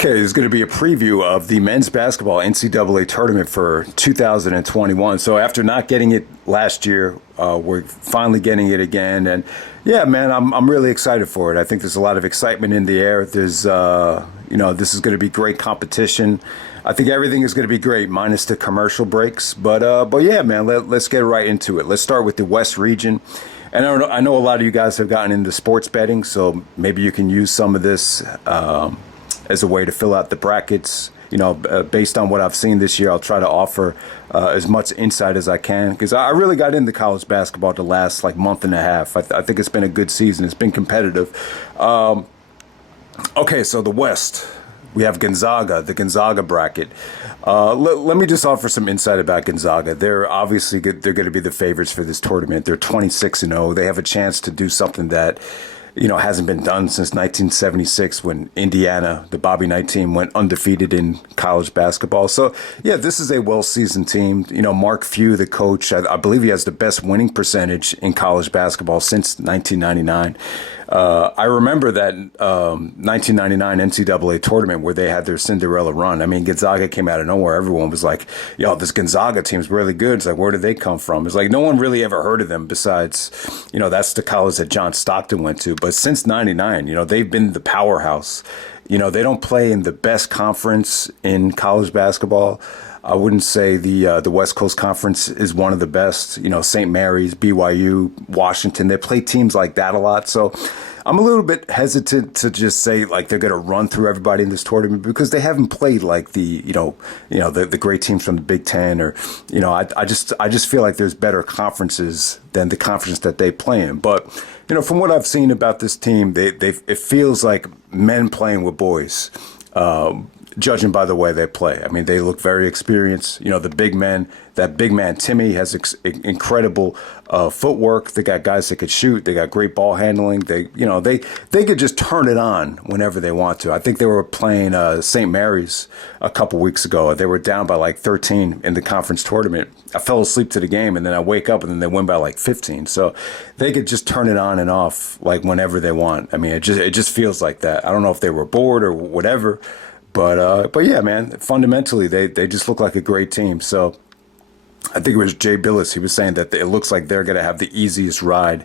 Okay, this is going to be a preview of the men's basketball NCAA tournament for 2021. So after not getting it last year, we're finally getting it again. And yeah, man, I'm really excited for it. I think there's a lot of excitement in the air. There's, this is going to be great competition. I think everything is going to be great, minus the commercial breaks. But yeah, man, let's get right into it. Let's start with the West region. And I know a lot of you guys have gotten into sports betting, so maybe you can use some of this as a way to fill out the brackets. Based on what I've seen this year, I'll try to offer as much insight as I can, because I really got into college basketball the last month and a half. I think it's been a good season. It's been competitive. Okay, so the West, we have Gonzaga, the Gonzaga bracket. Let me just offer some insight about Gonzaga. They're obviously good. They're going to be the favorites for this tournament. They're 26-0. They have a chance to do something that hasn't been done since 1976 when Indiana, the Bobby Knight team, went undefeated in college basketball. So, yeah, this is a well-seasoned team. Mark Few, the coach, I believe he has the best winning percentage in college basketball since 1999. I remember that 1999 NCAA tournament where they had their Cinderella run. I mean, Gonzaga came out of nowhere. Everyone was like, yo, this Gonzaga team's really good. It's like, where did they come from? It's like no one really ever heard of them besides, that's the college that John Stockton went to. But since 99, they've been the powerhouse. They don't play in the best conference in college basketball. I wouldn't say the West Coast Conference is one of the best. St. Mary's, BYU, Washington, they play teams like that a lot. So I'm a little bit hesitant to just say they're going to run through everybody in this tournament, because they haven't played like the great teams from the Big Ten, or I just feel like there's better conferences than the conference that they play in. But from what I've seen about this team, it feels like men playing with boys. Judging by the way they play. I mean, they look very experienced. The big men, that big man Timmy has incredible footwork. They got guys that could shoot. They got great ball handling. They could just turn it on whenever they want to. I think they were playing St. Mary's a couple weeks ago. They were down by 13 in the conference tournament. I fell asleep to the game, and then I wake up, and then they win by 15. So they could just turn it on and off whenever they want. I mean, it just feels like that. I don't know if they were bored or whatever. But yeah, man, fundamentally, they just look like a great team. So I think it was Jay Billis. He was saying that it looks like they're going to have the easiest ride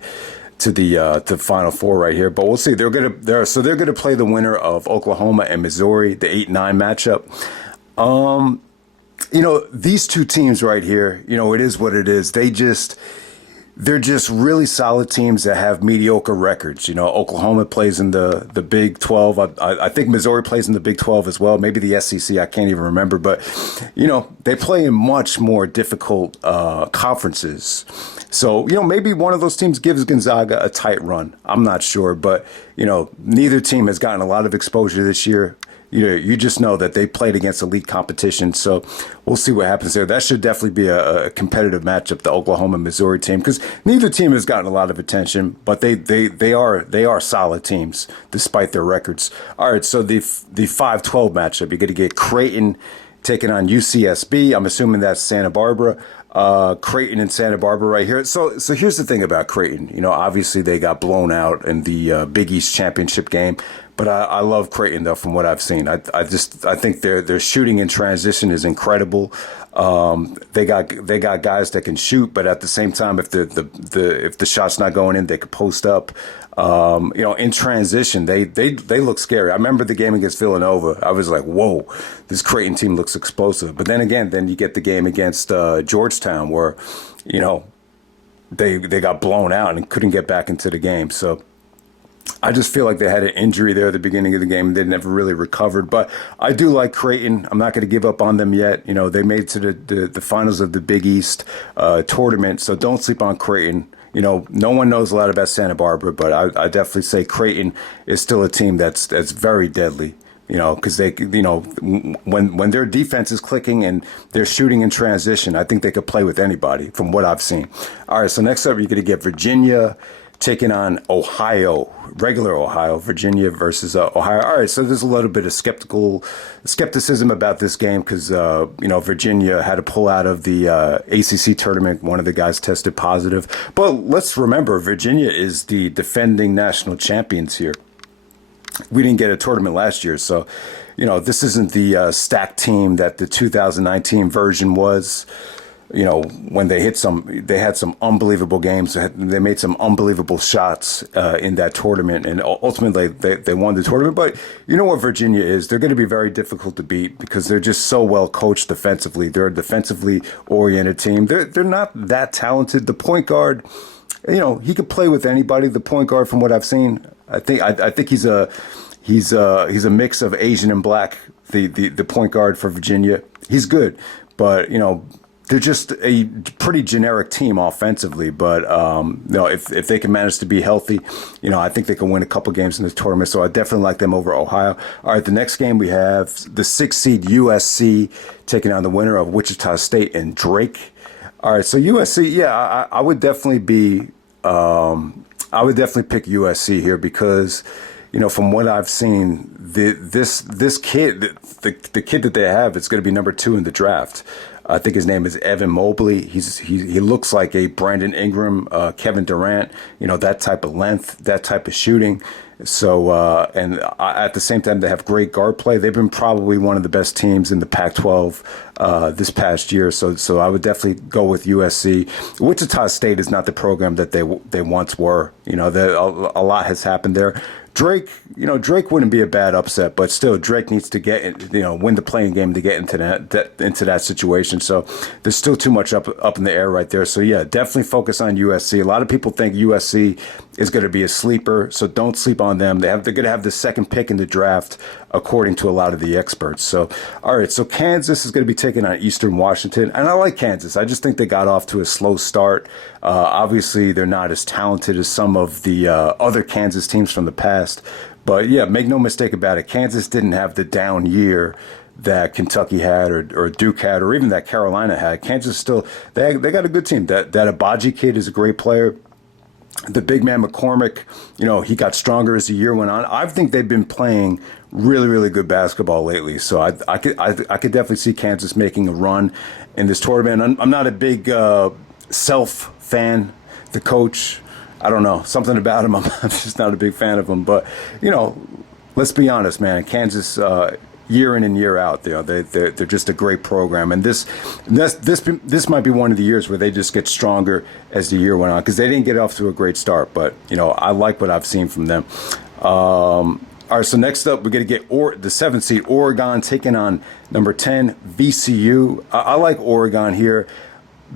to the Final Four right here. But we'll see. They're going to play the winner of Oklahoma and Missouri, the 8-9 matchup. These two teams right here, it is what it is. They're just really solid teams that have mediocre records. Oklahoma plays in the Big 12. I think Missouri plays in the Big 12 as well. Maybe the SEC. I can't even remember. But, they play in much more difficult conferences. So, maybe one of those teams gives Gonzaga a tight run. I'm not sure. But, neither team has gotten a lot of exposure this year. You just know that they played against elite competition, so we'll see what happens there. That should definitely be a competitive matchup, the Oklahoma-Missouri team, because neither team has gotten a lot of attention, but they are solid teams despite their records. All right, so the 5-12 matchup, you're going to get Creighton taking on UCSB. I'm assuming that's Santa Barbara. Creighton and Santa Barbara right here. So here's the thing about Creighton. Obviously they got blown out in the Big East championship game. But I love Creighton, though, from what I've seen. I think their shooting in transition is incredible. They got guys that can shoot, but at the same time, if the shot's not going in, they could post up. In transition, they look scary. I remember the game against Villanova. I was like, whoa, this Creighton team looks explosive. But then again, you get the game against Georgetown where, they got blown out and couldn't get back into the game. So I just feel like they had an injury there at the beginning of the game. They never really recovered. But I do like Creighton. I'm not going to give up on them yet. They made it to the finals of the Big East tournament. So don't sleep on Creighton. No one knows a lot about Santa Barbara, but I definitely say Creighton is still a team that's very deadly. Because they, when their defense is clicking and they're shooting in transition, I think they could play with anybody from what I've seen. All right, so next up, you're going to get Virginia taking on Ohio, regular Ohio, Virginia versus Ohio. All right, so there's a little bit of skepticism about this game because, Virginia had to pull out of the ACC tournament. One of the guys tested positive. But let's remember, Virginia is the defending national champions here. we didn't get a tournament last year. So, this isn't the stacked team that the 2019 version was. When they had some unbelievable games. They made some unbelievable shots in that tournament, and ultimately they won the tournament. But you know what Virginia is? They're going to be very difficult to beat because they're just so well coached defensively. They're a defensively oriented team. They're not that talented. The point guard, he could play with anybody. The point guard, from what I've seen, I think he's a mix of Asian and black. The point guard for Virginia, he's good, but they're just a pretty generic team offensively, but if they can manage to be healthy, I think they can win a couple games in this tournament. So I definitely like them over Ohio. All right, the next game we have the 6th seed USC taking on the winner of Wichita State and Drake. All right, so USC, yeah, I would definitely be, I would definitely pick USC here because, from what I've seen, this kid, the kid that they have, it's going to be number 2 in the draft. I think his name is Evan Mobley. He looks like a Brandon Ingram, Kevin Durant. That type of length, that type of shooting. So at the same time, they have great guard play. They've been probably one of the best teams in the Pac-12 this past year. So I would definitely go with USC. Wichita State is not the program that they once were. A lot has happened there. Drake wouldn't be a bad upset, but still, Drake needs to win the playing game to get into that situation. So there's still too much up in the air right there. So yeah, definitely focus on USC. A lot of people think USC is going to be a sleeper, so don't sleep on them. They're going to have the second pick in the draft, according to a lot of the experts. So, all right, so Kansas is going to be taking on Eastern Washington, and I like Kansas. I just think they got off to a slow start. Obviously, they're not as talented as some of the other Kansas teams from the past. But yeah, make no mistake about it, Kansas didn't have the down year that Kentucky had or Duke had or even that Carolina had. Kansas still, they got a good team. That Abaji kid is a great player. The big man McCormick, he got stronger as the year went on. I think they've been playing really, really good basketball lately. So I could definitely see Kansas making a run in this tournament. I'm not a big Self fan. The coach, I don't know, something about him. I'm just not a big fan of him. But let's be honest, man. Kansas, year in and year out, they're just a great program, and this might be one of the years where they just get stronger as the year went on because they didn't get off to a great start. But I like what I've seen from them. All right, so next up, we're going to get the 7th seed Oregon taking on number 10 VCU. I like Oregon here.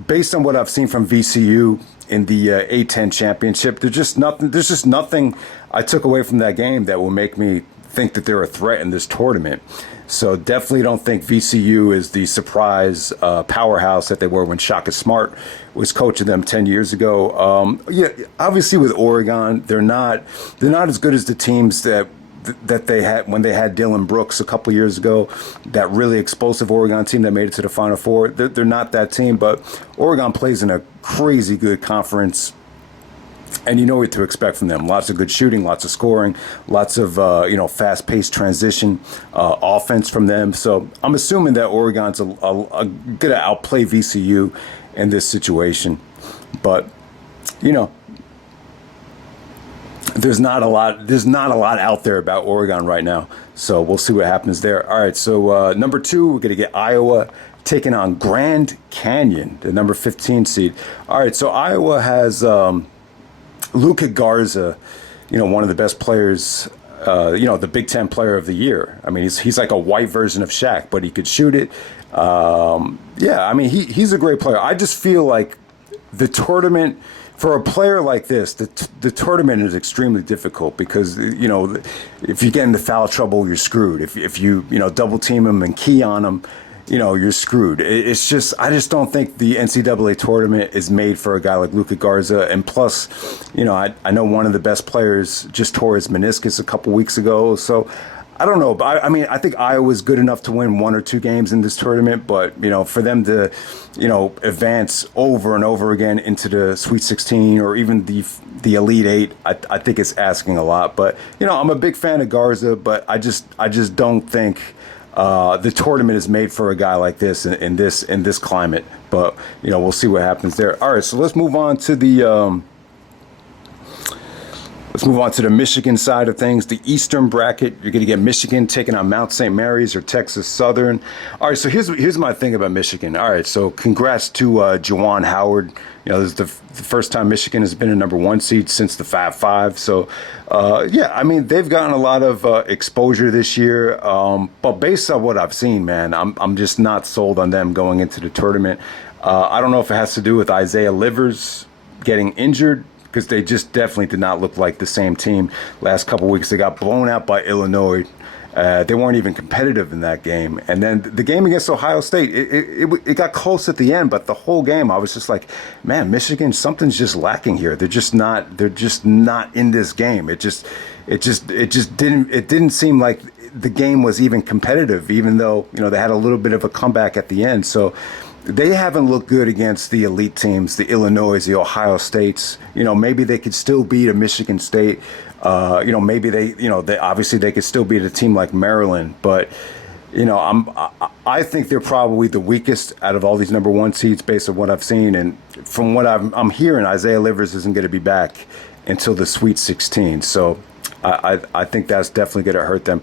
Based on what I've seen from VCU in the A10 championship, there's just nothing I took away from that game that will make me think that they're a threat in this tournament. So definitely don't think VCU is the surprise powerhouse that they were when Shaka Smart was coaching them 10 years ago. Yeah, obviously with Oregon, they're not as good as the teams that they had when they had Dylan Brooks a couple years ago, that really explosive Oregon team that made it to the Final Four. They're not that team, but Oregon plays in a crazy good conference, and you know what to expect from them. Lots of good shooting, lots of scoring, lots of fast-paced transition offense from them. So I'm assuming that Oregon's going to outplay VCU in this situation, but there's not a lot out there about Oregon right now, so we'll see what happens there. All right, so number 2, we're going to get Iowa taking on Grand Canyon, the number 15 seed. All right, so Iowa has Luka Garza, one of the best players, the Big Ten Player of the Year. I mean, he's like a white version of Shaq, but he could shoot it. Yeah, I mean, he's a great player. I just feel like the tournament, for a player like this, the tournament is extremely difficult because, if you get into foul trouble, you're screwed. If you double team him and key on him, you're screwed. It's just, I just don't think the NCAA tournament is made for a guy like Luka Garza. And plus, I know one of the best players just tore his meniscus a couple weeks ago. So I don't know, but I think Iowa's good enough to win 1 or 2 games in this tournament, but for them to, advance over and over again into the Sweet 16 or even the Elite 8, I think it's asking a lot. But I'm a big fan of Garza, but I just don't think the tournament is made for a guy like this in this climate. But we'll see what happens there. All right, so let's move on to the Let's move on to the Michigan side of things. The Eastern bracket, you're going to get Michigan taking on Mount St. Mary's or Texas Southern. All right, so here's my thing about Michigan. All right, so congrats to Juwan Howard. You know, this is the first time Michigan has been a number one seed since the Fab Five. So, yeah, I mean, they've gotten a lot of exposure this year. But based on what I've seen, man, I'm just not sold on them going into the tournament. I don't know if it has to do with Isaiah Livers getting injured, because they just definitely did not look like the same team last couple of weeks. They got blown out by Illinois. They weren't even competitive in that game. And then the game against Ohio State, it got close at the end, but the whole game I was just like, man, Michigan, something's just lacking here. They're just not in this game. It didn't seem like the game was even competitive, even though, you know, they had a little bit of a comeback at the end. So they haven't looked good against the elite teams, the Illinois, the Ohio States. You know, maybe they could still beat a Michigan State. You know, maybe they obviously they could still beat a team like Maryland. But, you know, I think they're probably the weakest out of all these number one seeds based on what I've seen. And from what I'm hearing, Isaiah Livers isn't going to be back until the Sweet 16. So I think that's definitely going to hurt them.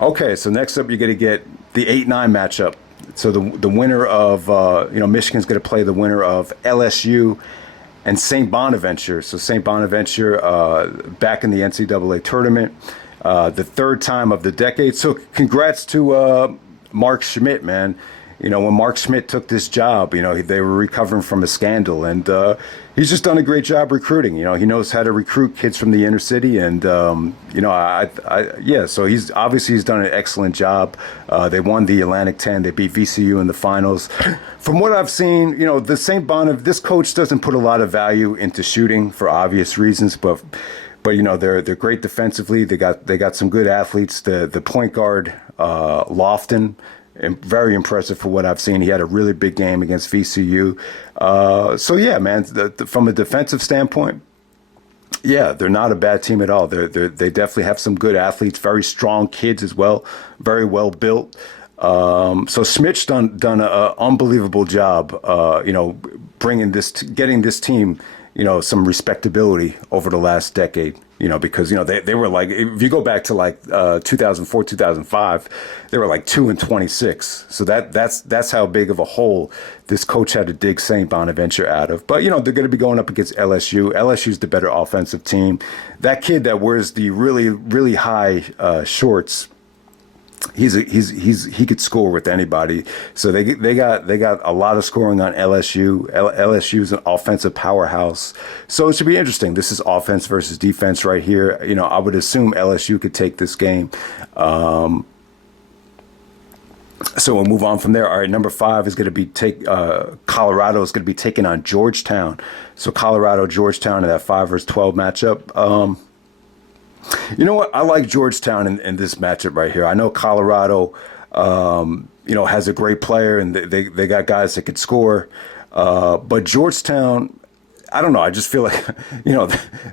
Okay, so next up you're going to get the 8-9 matchup. So the winner of, you know, Michigan's going to play the winner of LSU and St. Bonaventure. So St. Bonaventure back in the NCAA tournament, the third time of the decade. So congrats to Mark Schmidt, man. You know, when Mark Schmidt took this job, you know, they were recovering from a scandal, and he's just done a great job recruiting. You know, he knows how to recruit kids from the inner city, and you know, yeah. So he's done an excellent job. They won the Atlantic 10. They beat VCU in the finals. From what I've seen, you know, the St. Bonaventure, this coach doesn't put a lot of value into shooting for obvious reasons, but you know, they're great defensively. They got some good athletes. The point guard Lofton, very impressive for what I've seen. He had a really big game against VCU. So yeah, man, from a defensive standpoint, yeah, they're not a bad team at all. They definitely have some good athletes, very strong kids as well, very well built. So Schmidt's done an unbelievable job, you know, getting this team, you know, some respectability over the last decade. You know, because, you know, they were like, if you go back to like 2004, 2005, they were like 2-26. So that's how big of a hole this coach had to dig St. Bonaventure out of. But, you know, they're going to be going up against LSU. LSU's the better offensive team. That kid that wears the really, really high shorts, he could score with anybody. So they got a lot of scoring on LSU. LSU's an offensive powerhouse. So it should be interesting. This is offense versus defense right here. You know, I would assume LSU could take this game. So we'll move on from there. All right, number 5 is going to be Colorado is going to be taking on Georgetown. So Colorado, Georgetown in that 5 versus 12 matchup. You know what? I like Georgetown in this matchup right here. I know Colorado, you know, has a great player, and they got guys that could score. But Georgetown, I don't know. I just feel like, you know,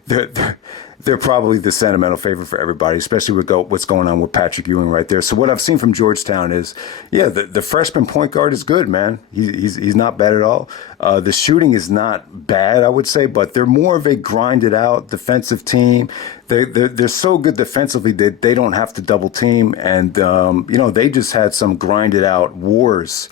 they're probably the sentimental favorite for everybody, especially with what's going on with Patrick Ewing right there. So what I've seen from Georgetown is, yeah, the freshman point guard is good, man. He's not bad at all. The shooting is not bad, I would say, but they're more of a grinded out defensive team. They're so good defensively that they don't have to double team, and you know, they just had some grinded out wars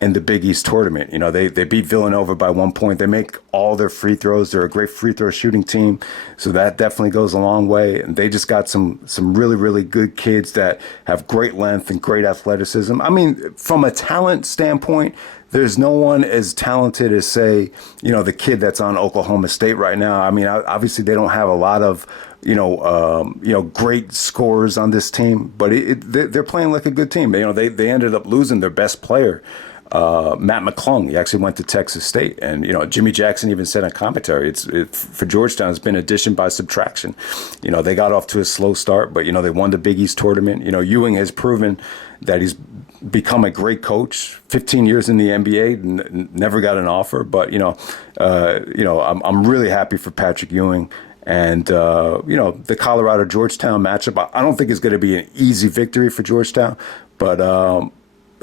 in the Big East tournament. You know, they beat Villanova by 1 point. They make all their free throws. They're a great free throw shooting team. So that definitely goes a long way. And they just got some really, really good kids that have great length and great athleticism. I mean, from a talent standpoint, there's no one as talented as, say, you know, the kid that's on Oklahoma State right now. I mean, obviously they don't have a lot of, you know, great scorers on this team, but they're playing like a good team. You know, they ended up losing their best player, Matt McClung. He actually went to Texas State, and you know, Jimmy Jackson even said on commentary, it's for Georgetown, it's been addition by subtraction. You know, they got off to a slow start, but you know, they won the Big East tournament. You know, Ewing has proven that he's become a great coach. 15 years in the NBA, never got an offer, but you know, I'm really happy for Patrick Ewing. And, you know, the Colorado-Georgetown matchup, I don't think it's going to be an easy victory for Georgetown, but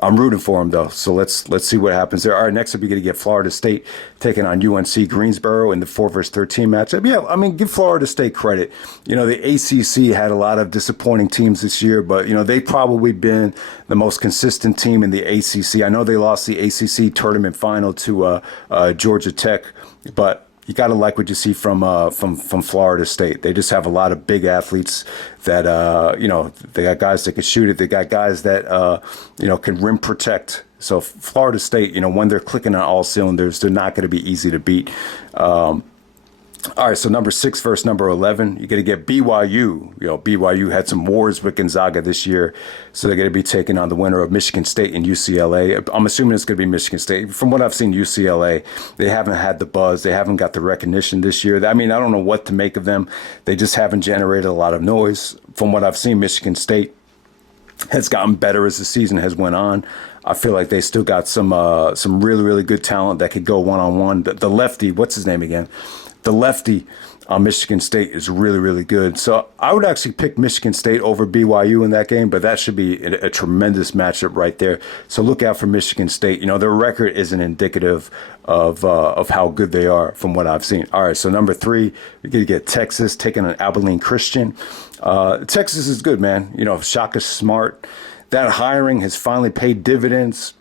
I'm rooting for them though. So let's see what happens there. All right, next up you're going to get Florida State taking on UNC Greensboro in the 4-13 matchup. Yeah, I mean, give Florida State credit. You know, the ACC had a lot of disappointing teams this year, but you know they've probably been the most consistent team in the ACC. I know they lost the ACC tournament final to Georgia Tech, but you got to like what you see from Florida State. They just have a lot of big athletes that, you know, they got guys that can shoot it. They got guys that, you know, can rim protect. So Florida State, you know, when they're clicking on all cylinders, they're not going to be easy to beat. All right, so number 6 versus number 11, you're going to get BYU. You know, BYU had some wars with Gonzaga this year, so they're going to be taking on the winner of Michigan State and UCLA. I'm assuming it's going to be Michigan State. From what I've seen, UCLA, they haven't had the buzz. They haven't got the recognition this year. I mean, I don't know what to make of them. They just haven't generated a lot of noise. From what I've seen, Michigan State has gotten better as the season has went on. I feel like they still got some really, really good talent that could go one-on-one. The lefty, what's his name again? The lefty on Michigan State is really, really good. So I would actually pick Michigan State over BYU in that game, but that should be a tremendous matchup right there. So look out for Michigan State. You know, their record isn't indicative of how good they are from what I've seen. All right, so number 3, you're going to get Texas taking on Abilene Christian. Texas is good, man. You know, Shaka Smart. That hiring has finally paid dividends,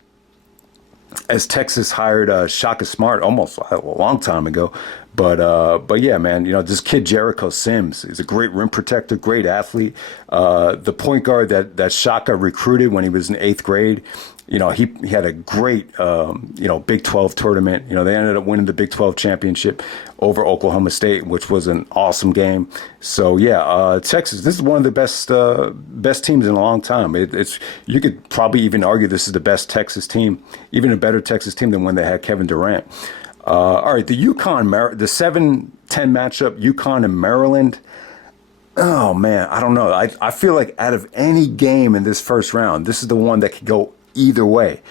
as Texas hired Shaka Smart almost a long time ago. But yeah, man, you know, this kid Jericho Sims is a great rim protector, great athlete. The point guard that Shaka recruited when he was in 8th grade, you know, he had a great, you know, Big 12 tournament. You know, they ended up winning the Big 12 championship over Oklahoma State, which was an awesome game. So yeah, Texas, this is one of the best teams in a long time. It's you could probably even argue this is the best Texas team, even a better Texas team than when they had Kevin Durant. All right, the the 7-10 matchup, UConn and Maryland. Oh man, I don't know. I feel like out of any game in this first round, this is the one that could go either way.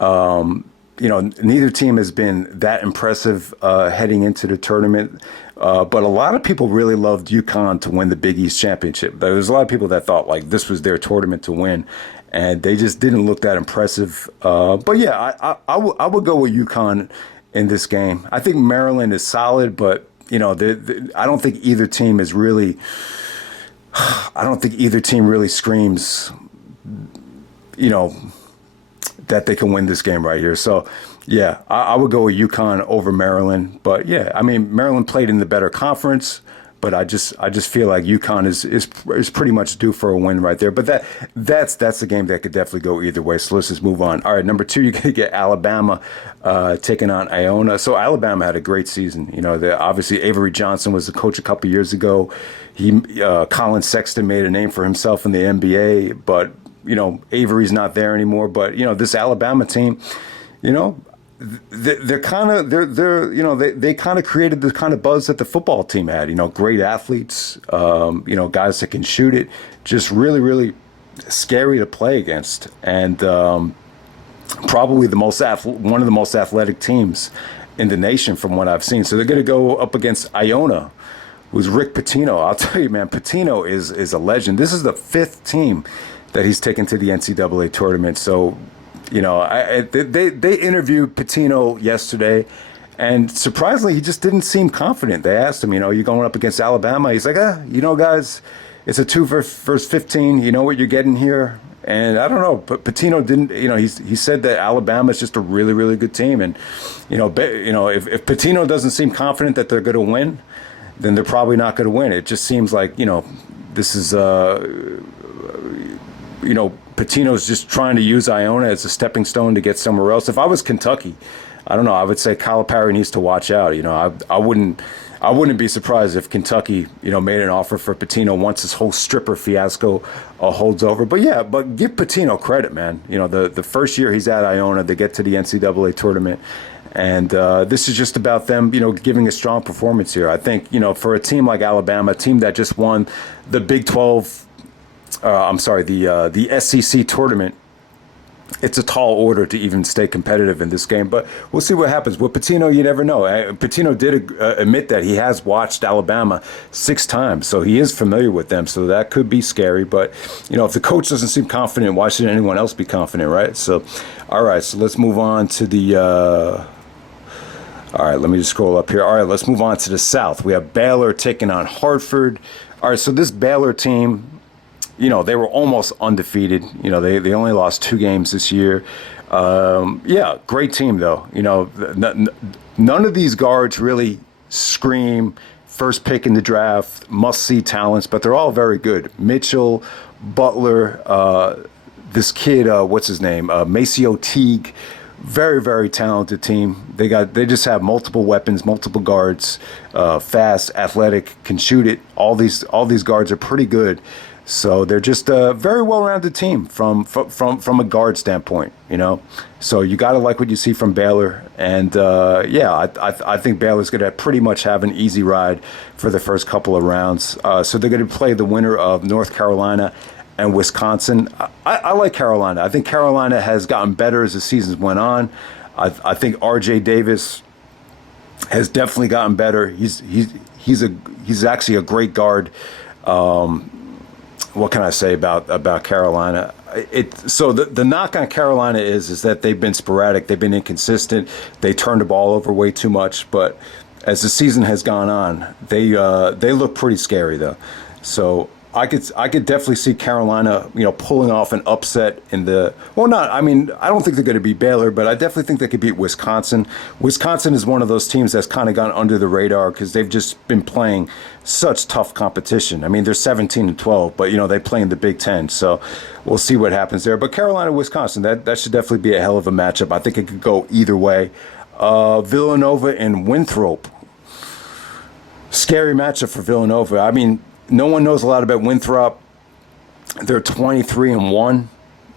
You know, neither team has been that impressive heading into the tournament. But a lot of people really loved UConn to win the Big East championship. There's a lot of people that thought like this was their tournament to win, and they just didn't look that impressive. But yeah, I would go with UConn in this game. I think Maryland is solid, but you know, I don't think either team is really. I don't think either team really screams, you know, that they can win this game right here. So, yeah, I would go with UConn over Maryland. But yeah, I mean, Maryland played in the better conference, but I just feel like UConn is pretty much due for a win right there. But that's a game that could definitely go either way. So let's just move on. All right, number 2, you're gonna get Alabama taking on Iona. So Alabama had a great season. You know, obviously Avery Johnson was the coach a couple years ago. Colin Sexton made a name for himself in the NBA, but you know, Avery's not there anymore. But you know, this Alabama team, you know, they're kind of you know, they kind of created the kind of buzz that the football team had. You know, great athletes, you know, guys that can shoot it, just really, really scary to play against, and probably one of the most athletic teams in the nation from what I've seen. So they're going to go up against Iona, who's Rick Pitino. I'll tell you, man, Pitino is a legend. This is the 5th team that he's taken to the NCAA tournament. So, you know, they interviewed Pitino yesterday, and surprisingly, he just didn't seem confident. They asked him, you know, you're going up against Alabama. He's like, you know, guys, it's a 2 versus 15. You know what you're getting here. And I don't know, but Pitino didn't. You know, he said that Alabama is just a really, really good team, and you know, if Pitino doesn't seem confident that they're going to win, then they're probably not going to win. It just seems like, you know, this is you know, Pitino's just trying to use Iona as a stepping stone to get somewhere else. If I was Kentucky, I don't know, I would say Calipari needs to watch out. You know, I wouldn't be surprised if Kentucky, you know, made an offer for Pitino once this whole stripper fiasco holds over. But yeah, but give Pitino credit, man. You know, the first year he's at Iona, they get to the NCAA tournament. And this is just about them, you know, giving a strong performance here. I think, you know, for a team like Alabama, a team that just won the Big 12, the SEC tournament it's a tall order to even stay competitive in this game, but we'll see what happens. With Pitino, you never know. Pitino did admit that he has watched Alabama 6 times, so he is familiar with them, so that could be scary. But, if the coach doesn't seem confident, why should anyone else be confident, right? So, all right, so let's move on to the all right, let me just scroll up here. All right, let's move on to the South. We have Baylor taking on Hartford. All right, so this Baylor team, they were almost undefeated. They only lost 2 games this year. Yeah, great team, though. None of these guards really scream first pick in the draft, must-see talents, but they're all very good. Mitchell, Butler, this kid, what's his name? Maceo Teague. Very, very talented team. They just have multiple weapons, multiple guards, fast, athletic, can shoot it. All these guards are pretty good. So they're just a very well-rounded team from a guard standpoint, So you got to like what you see from Baylor. And, I think Baylor's going to pretty much have an easy ride for the first couple of rounds. So they're going to play the winner of North Carolina and Wisconsin. I like Carolina. I think Carolina has gotten better as the seasons went on. I think R.J. Davis has definitely gotten better. He's actually a great guard. What can I say about Carolina? So the knock on Carolina is that they've been sporadic, they've been inconsistent, they turned the ball over way too much. But as the season has gone on, they look pretty scary though. So I could definitely see Carolina, pulling off an upset in the I don't think they're going to beat Baylor, but I definitely think they could beat Wisconsin. Wisconsin is one of those teams that's kind of gone under the radar because they've just been playing such tough competition. They're 17-12, but they play in the Big Ten, so we'll see what happens there. But Carolina, Wisconsin, that should definitely be a hell of a matchup. I think it could go either way. Villanova and Winthrop, scary matchup for Villanova. No one knows a lot about Winthrop. They're 23-1.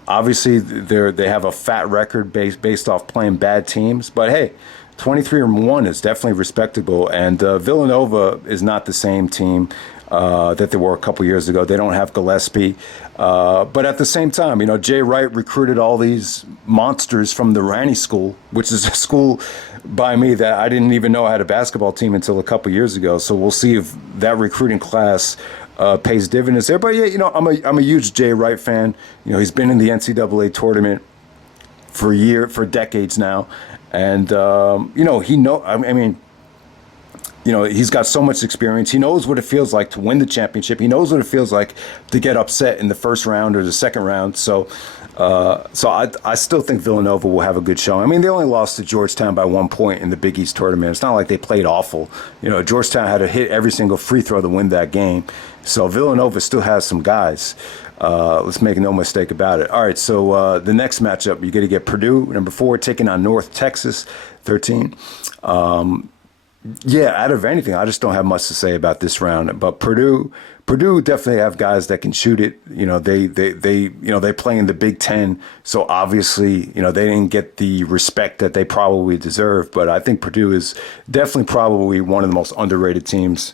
Obviously, they have a fat record based off playing bad teams. But hey, 23-1 is definitely respectable. And Villanova is not the same team that they were a couple years ago. They don't have Gillespie. But at the same time, Jay Wright recruited all these monsters from the Ranney School, which is a school by me that I didn't even know had a basketball team until a couple years ago. So we'll see if that recruiting class pays dividends there. But yeah, I'm a huge Jay Wright fan. He's been in the NCAA tournament for decades now, and he's got so much experience. He knows what it feels like to win the championship. He knows what it feels like to get upset in the first round or the second round. So I still think Villanova will have a good showing. They only lost to Georgetown by 1 point in the Big East tournament. It's not like they played awful. Georgetown had to hit every single free throw to win that game. So Villanova still has some guys. Let's make no mistake about it. All right, so the next matchup, you're going to get Purdue, number 4, taking on North Texas, 13. Yeah, out of anything, I just don't have much to say about this round. But Purdue definitely have guys that can shoot it. They play in the Big Ten, so obviously, they didn't get the respect that they probably deserve. But I think Purdue is definitely probably one of the most underrated teams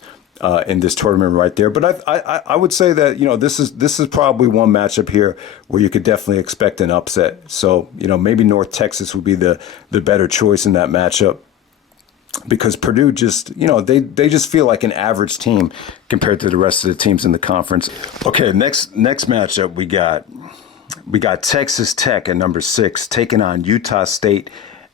in this tournament right there. But I would say that this is probably one matchup here where you could definitely expect an upset. So maybe North Texas would be the better choice in that matchup. Because Purdue just, they just feel like an average team compared to the rest of the teams in the conference. Okay, next matchup we got Texas Tech at number 6 taking on Utah State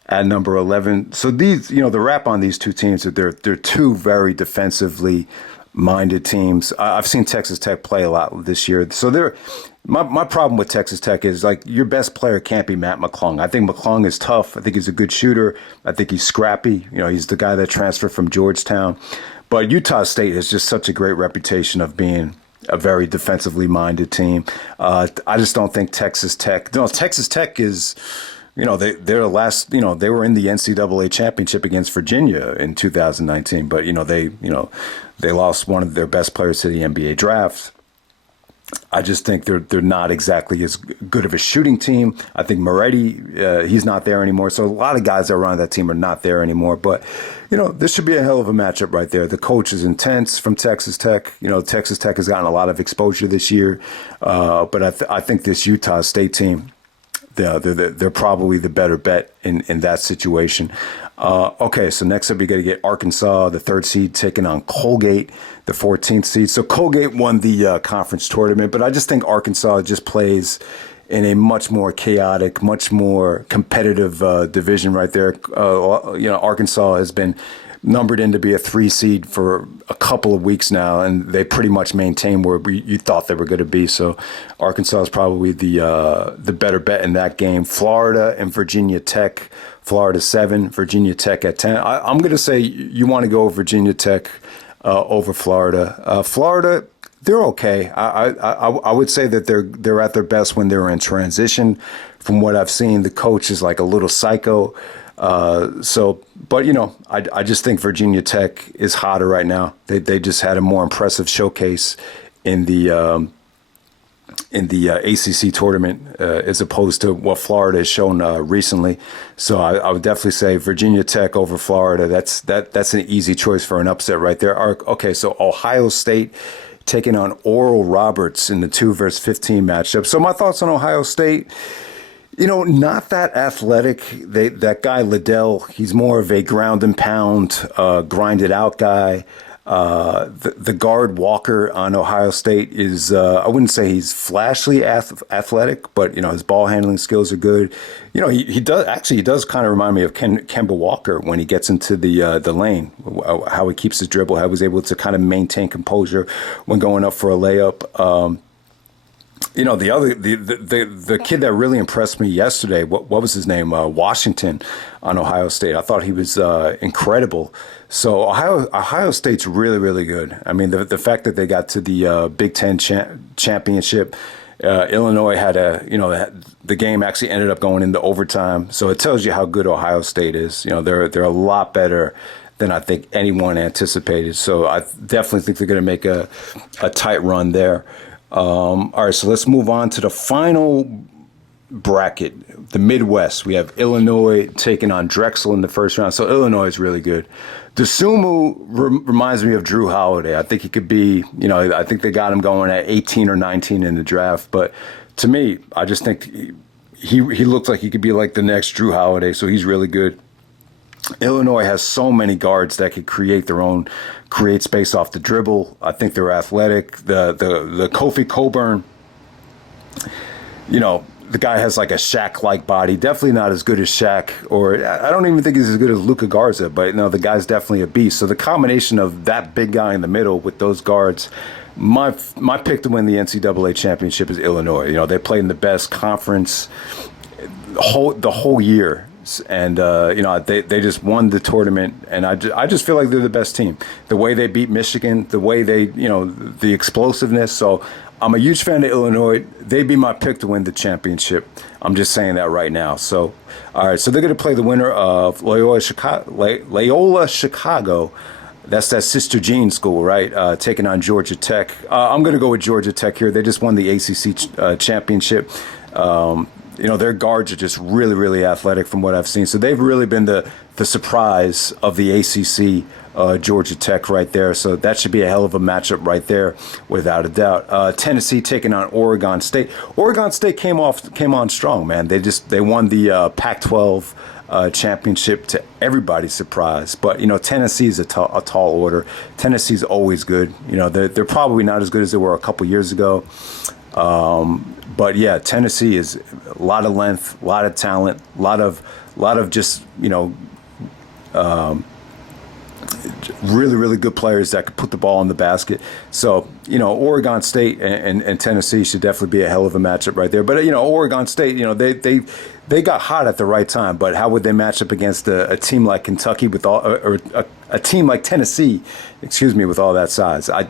at number 11. So these, the wrap on these two teams is they're two very defensively minded teams. I've seen Texas Tech play a lot this year. So my problem with Texas Tech is your best player can't be Matt McClung. I think McClung is tough. I think he's a good shooter. I think he's scrappy. He's the guy that transferred from Georgetown. But Utah State has just such a great reputation of being a very defensively minded team. I just don't think Texas Tech. Texas Tech is. They're last. They were in the NCAA championship against Virginia in 2019, but they lost one of their best players to the NBA draft. I just think they're not exactly as good of a shooting team. I think Moretti, he's not there anymore. So a lot of guys that were on that team are not there anymore. But, this should be a hell of a matchup right there. The coach is intense from Texas Tech. Texas Tech has gotten a lot of exposure this year. But I think this Utah State team, they're probably the better bet in that situation. Okay, so next up, you got to get Arkansas, the 3rd seed, taking on Colgate, the 14th seed. So Colgate won the conference tournament, but I just think Arkansas just plays in a much more chaotic, much more competitive division right there. Arkansas has been numbered in to be a 3 seed for a couple of weeks now, and they pretty much maintain where you thought they were going to be. So Arkansas is probably the better bet in that game. Florida and Virginia Tech. Florida 7, Virginia Tech at 10. I'm going to say you want to go Virginia Tech over Florida. Florida, they're okay. I would say that they're at their best when they're in transition. From what I've seen, the coach is like a little psycho. But I just think Virginia Tech is hotter right now. They just had a more impressive showcase in the ACC tournament as opposed to what Florida has shown recently. So I would definitely say Virginia Tech over Florida. That's an easy choice for an upset right there. Okay, so Ohio State taking on Oral Roberts in the 2 versus 15 matchup. So my thoughts on Ohio State. Not that athletic. That guy Liddell, he's more of a ground and pound, grinded out guy. The guard Walker on Ohio State is, I wouldn't say he's flashily athletic, but his ball handling skills are good. He does kind of remind me of Kemba Walker when he gets into the lane, how he keeps his dribble, how he's able to kind of maintain composure when going up for a layup. The kid that really impressed me yesterday, what was his name? Washington on Ohio State. I thought he was incredible. So Ohio State's really, really good. I mean, the fact that they got to the Big Ten championship, Illinois had the game actually ended up going into overtime. So it tells you how good Ohio State is. They're a lot better than I think anyone anticipated. So I definitely think they're going to make a tight run there. All right, so let's move on to the final bracket, the Midwest. We have Illinois taking on Drexel in the first round. So Illinois is really good. DeSumo reminds me of Drew Holiday. I think he could be, I think they got him going at 18 or 19 in the draft. But to me, I just think he looks like he could be like the next Drew Holiday. So he's really good. Illinois has so many guards that could create space off the dribble. I think they're athletic. The Kofi Coburn, the guy has like a Shaq-like body. Definitely not as good as Shaq, or I don't even think he's as good as Luka Garza, but the guy's definitely a beast. So the combination of that big guy in the middle with those guards, my pick to win the NCAA championship is Illinois. They played in the best conference the whole year. And they just won the tournament, and I just feel like they're the best team. The way they beat Michigan, the way they the explosiveness. So I'm a huge fan of Illinois. They'd be my pick to win the championship. I'm just saying that right now. So all right, so they're going to play the winner of Loyola Chicago. That's that Sister Jean school, right? Taking on Georgia Tech. I'm going to go with Georgia Tech here. They just won the ACC championship. Their guards are just really, really athletic from what I've seen. So they've really been the surprise of the ACC, Georgia Tech right there. So that should be a hell of a matchup right there, without a doubt. Tennessee taking on Oregon State. Oregon State came on strong, man. They won the Pac-12 championship to everybody's surprise. But Tennessee is a tall order. Tennessee's always good. They're probably not as good as they were a couple years ago. But yeah, Tennessee is a lot of length, a lot of talent, a lot of just really, really good players that could put the ball in the basket. So Oregon State and Tennessee should definitely be a hell of a matchup right there. But Oregon State, they got hot at the right time. But how would they match up against a team like Kentucky or a team like Tennessee? With all that size, I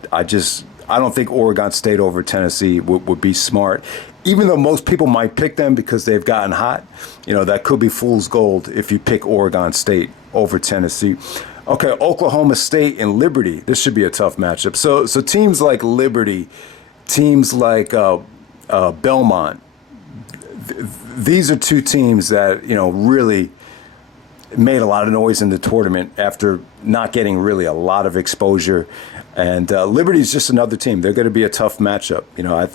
don't think Oregon State over Tennessee would be smart, even though most people might pick them because they've gotten hot. That could be fool's gold if you pick Oregon State over Tennessee. Okay, Oklahoma State and Liberty. This should be a tough matchup. So teams like Liberty, teams like Belmont, these are two teams that, really made a lot of noise in the tournament after not getting really a lot of exposure. And Liberty's just another team. They're going to be a tough matchup.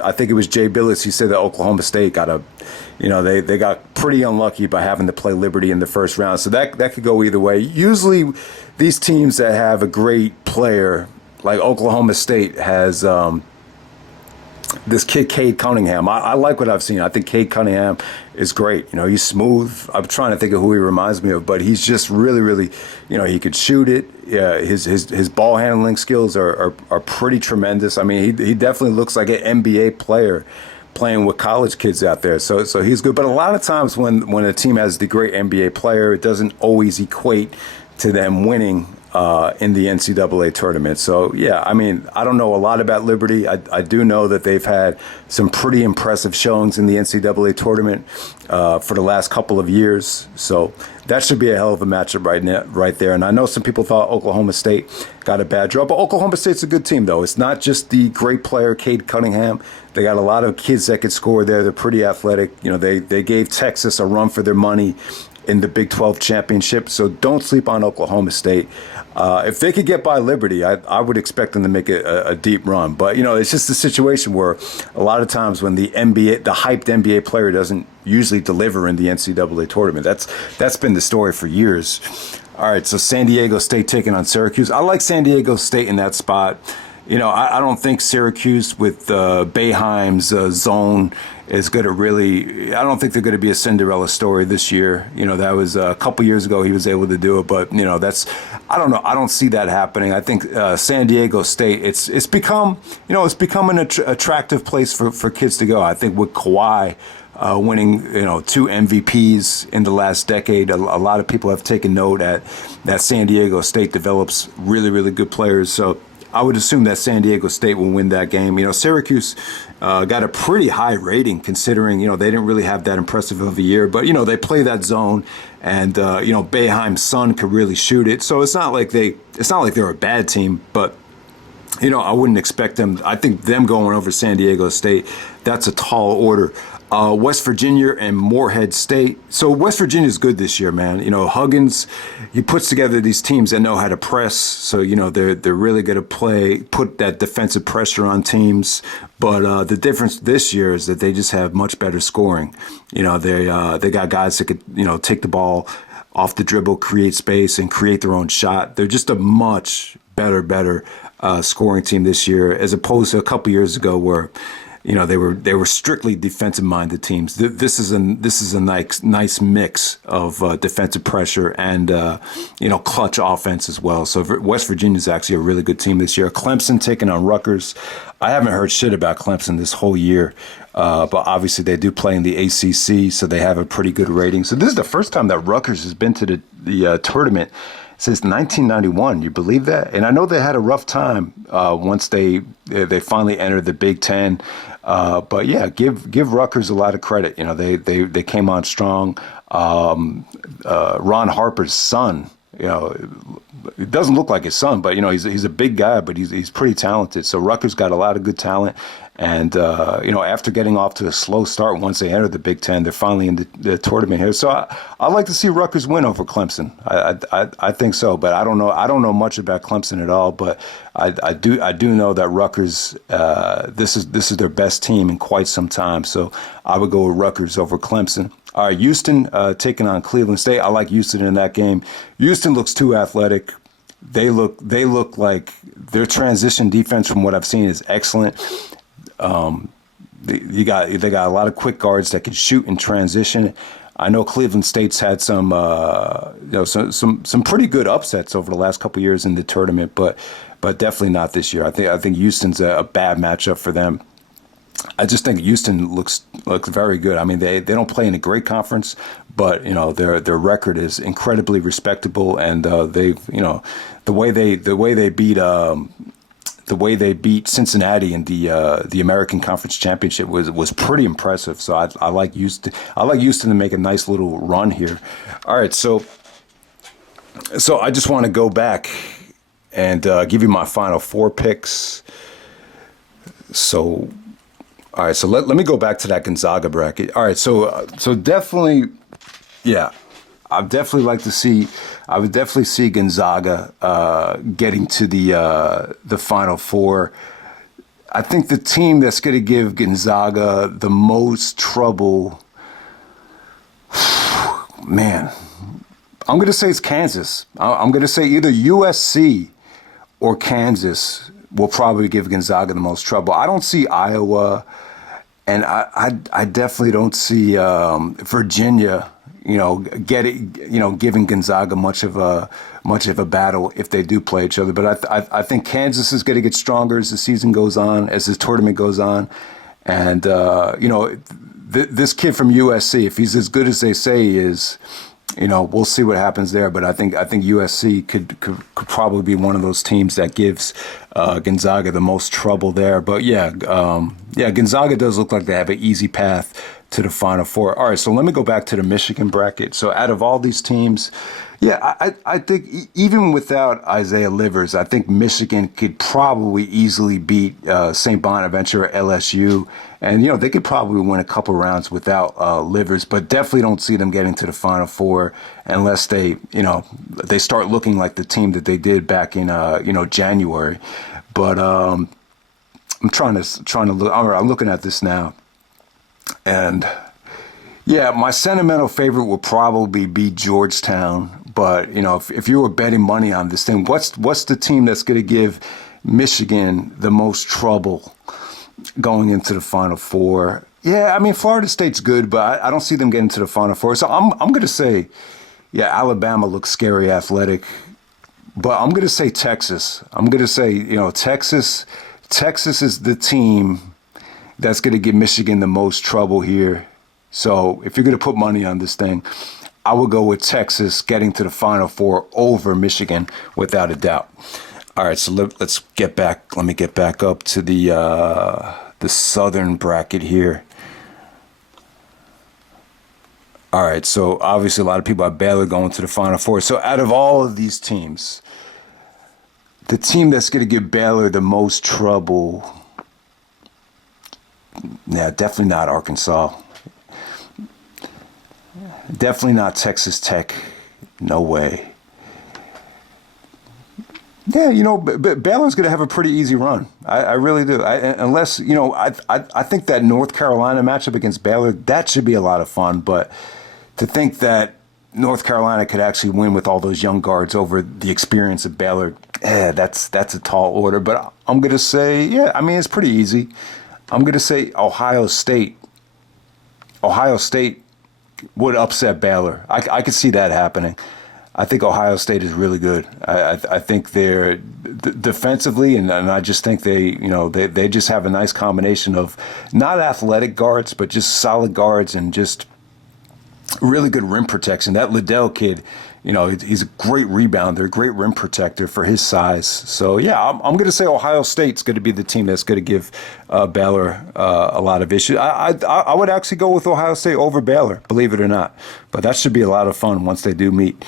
I think it was Jay Billis who said that Oklahoma State they got pretty unlucky by having to play Liberty in the first round. So that could go either way. Usually these teams that have a great player, like Oklahoma State has this kid, Cade Cunningham. I like what I've seen. I think Cade Cunningham is great. He's smooth. I'm trying to think of who he reminds me of, but he's just really, really, he could shoot it. Yeah, his ball handling skills are pretty tremendous. I mean, he definitely looks like an NBA player playing with college kids out there. So he's good. But a lot of times when a team has the great NBA player, it doesn't always equate to them winning in the NCAA tournament. So, yeah, I mean, I don't know a lot about Liberty. I do know that they've had some pretty impressive showings in the NCAA tournament for the last couple of years. So that should be a hell of a matchup right there. And I know some people thought Oklahoma State got a bad draw, but Oklahoma State's a good team, though. It's not just the great player, Cade Cunningham. They got a lot of kids that could score there. They're pretty athletic. They gave Texas a run for their money in the Big 12 championship. So don't sleep on Oklahoma State. If they could get by Liberty, I would expect them to make a deep run. But, it's just a situation where a lot of times when the hyped NBA player doesn't usually deliver in the NCAA tournament. That's been the story for years. All right, so San Diego State taking on Syracuse. I like San Diego State in that spot. I don't think Syracuse with Boeheim's zone is going to really – I don't think they're going to be a Cinderella story this year. That was a couple years ago he was able to do it. But, that's – I don't know. I don't see that happening. I think San Diego State, it's become – it's become an attractive place for kids to go. I think with Kawhi winning, 2 MVPs in the last decade, a lot of people have taken note that San Diego State develops really, really good players. So I would assume that San Diego State will win that game. Syracuse got a pretty high rating considering, they didn't really have that impressive of a year. But, they play that zone and, Boeheim's son could really shoot it. So it's not like they're a bad team, but I wouldn't expect them. I think them going over San Diego State, that's a tall order. West Virginia and Morehead State. So West Virginia's good this year, man. Huggins, he puts together these teams that know how to press. So, they're really going to put that defensive pressure on teams. But the difference this year is that they just have much better scoring. They got guys that could, take the ball off the dribble, create space, and create their own shot. They're just a much better scoring team this year, as opposed to a couple years ago where they were strictly defensive-minded teams. This is a nice mix of defensive pressure and clutch offense as well. So West Virginia is actually a really good team this year. Clemson taking on Rutgers. I haven't heard shit about Clemson this whole year, but obviously they do play in the ACC, so they have a pretty good rating. So this is the first time that Rutgers has been to the tournament since 1991. You believe that? And I know they had a rough time once they finally entered the Big Ten. But yeah, give Rutgers a lot of credit. They came on strong. Ron Harper's son, it doesn't look like his son, but he's a big guy, but he's pretty talented. So Rutgers got a lot of good talent. And, after getting off to a slow start once they entered the Big Ten, they're finally in the tournament here. So I like to see Rutgers win over Clemson. I think so, but I don't know much about Clemson at all. But I do know that Rutgers, this is their best team in quite some time. So I would go with Rutgers over Clemson. All right, Houston taking on Cleveland State. I like Houston in that game. Houston looks too athletic. They look like their transition defense, from what I've seen, is excellent. They got a lot of quick guards that can shoot in transition. I know Cleveland State's had some pretty good upsets over the last couple of years in the tournament, but definitely not this year. I think Houston's a bad matchup for them. I just think Houston looks very good. I mean, they don't play in a great conference, but their record is incredibly respectable, and the way they beat Cincinnati in the American Conference Championship was pretty impressive. So I like Houston. I like Houston to make a nice little run here. All right, so I just want to go back and give you my final 4 picks. So. All right, so let me go back to that Gonzaga bracket. All right, so definitely, yeah, I definitely like to see. I would definitely see Gonzaga getting to the Final Four. I think the team that's going to give Gonzaga the most trouble, man, I'm going to say it's Kansas. I'm going to say either USC or Kansas will probably give Gonzaga the most trouble. I don't see Iowa, and I definitely don't see Virginia, giving Gonzaga much of a battle if they do play each other. But I think Kansas is going to get stronger as the season goes on, as the tournament goes on, and this kid from USC, if he's as good as they say he is, we'll see what happens there. But I think USC could probably be one of those teams that gives Gonzaga the most trouble there. But Gonzaga does look like they have an easy path to the Final Four. All right, so let me go back to the Michigan bracket. So out of all these teams, I think even without Isaiah Livers, I think Michigan could probably easily beat St. Bonaventure or LSU. And, they could probably win a couple rounds without Livers, but definitely don't see them getting to the Final Four unless they start looking like the team that they did back in, January. But I'm trying to look. All right, I'm looking at this now. And, my sentimental favorite would probably be Georgetown. But, if you were betting money on this thing, what's the team that's going to give Michigan the most trouble going into the Final Four? Yeah, I mean, Florida State's good, but I don't see them getting to the Final Four. So I'm going to say, Alabama looks scary athletic. But I'm going to say Texas. I'm going to say, Texas is the team that's going to give Michigan the most trouble here. So if you're going to put money on this thing, I would go with Texas getting to the Final Four over Michigan without a doubt. All right, so let's get back. Let me get back up to the Southern bracket here. All right, so obviously a lot of people have Baylor going to the Final Four. So out of all of these teams, the team that's going to give Baylor the most trouble, definitely not Arkansas. Definitely not Texas Tech. No way. Yeah, Baylor's going to have a pretty easy run. I really do. Unless, I think that North Carolina matchup against Baylor, that should be a lot of fun. But to think that North Carolina could actually win with all those young guards over the experience of Baylor, that's a tall order. But I'm going to say, it's pretty easy. I'm going to say Ohio State. Ohio State would upset Baylor. I could see that happening. I think Ohio State is really good. I think they're defensively, and I just think they just have a nice combination of not athletic guards, but just solid guards and just really good rim protection. That Liddell kid, he's a great rebounder, great rim protector for his size. So, I'm going to say Ohio State's going to be the team that's going to give Baylor a lot of issues. I would actually go with Ohio State over Baylor, believe it or not. But that should be a lot of fun once they do meet.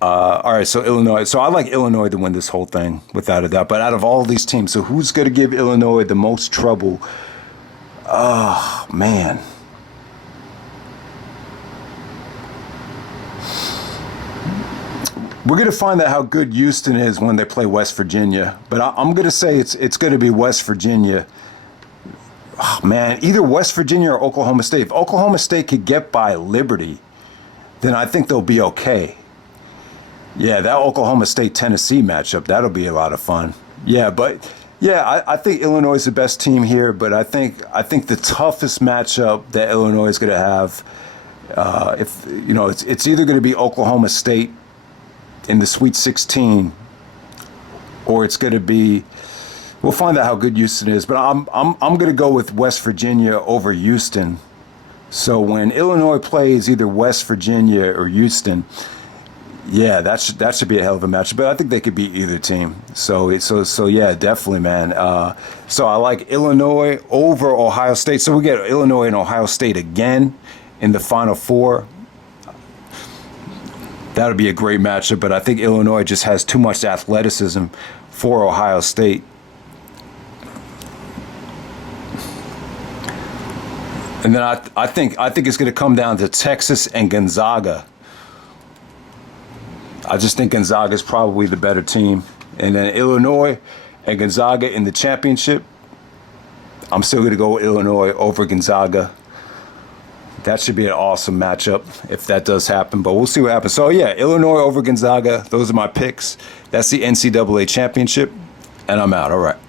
All right, so Illinois. So I like Illinois to win this whole thing, without a doubt. But out of all these teams, so who's going to give Illinois the most trouble? Oh, man. We're going to find out how good Houston is when they play West Virginia. But I'm going to say it's going to be West Virginia. Oh, man, either West Virginia or Oklahoma State. If Oklahoma State could get by Liberty, then I think they'll be okay. Yeah, that Oklahoma State-Tennessee matchup, that'll be a lot of fun. I think Illinois is the best team here, but I think the toughest matchup that Illinois is going to have, it's either going to be Oklahoma State in the Sweet 16, or it's going to be. We'll find out how good Houston is, but I'm going to go with West Virginia over Houston. So when Illinois plays either West Virginia or Houston, that should be a hell of a match. But I think they could beat either team. So definitely, man. So I like Illinois over Ohio State. So we get Illinois and Ohio State again in the Final Four. That would be a great matchup. But I think Illinois just has too much athleticism for Ohio State. And then I think it's going to come down to Texas and Gonzaga. I just think Gonzaga is probably the better team. And then Illinois and Gonzaga in the championship, I'm still going to go with Illinois over Gonzaga. That should be an awesome matchup if that does happen, but we'll see what happens. So, yeah, Illinois over Gonzaga. Those are my picks. That's the NCAA championship, and I'm out. All right.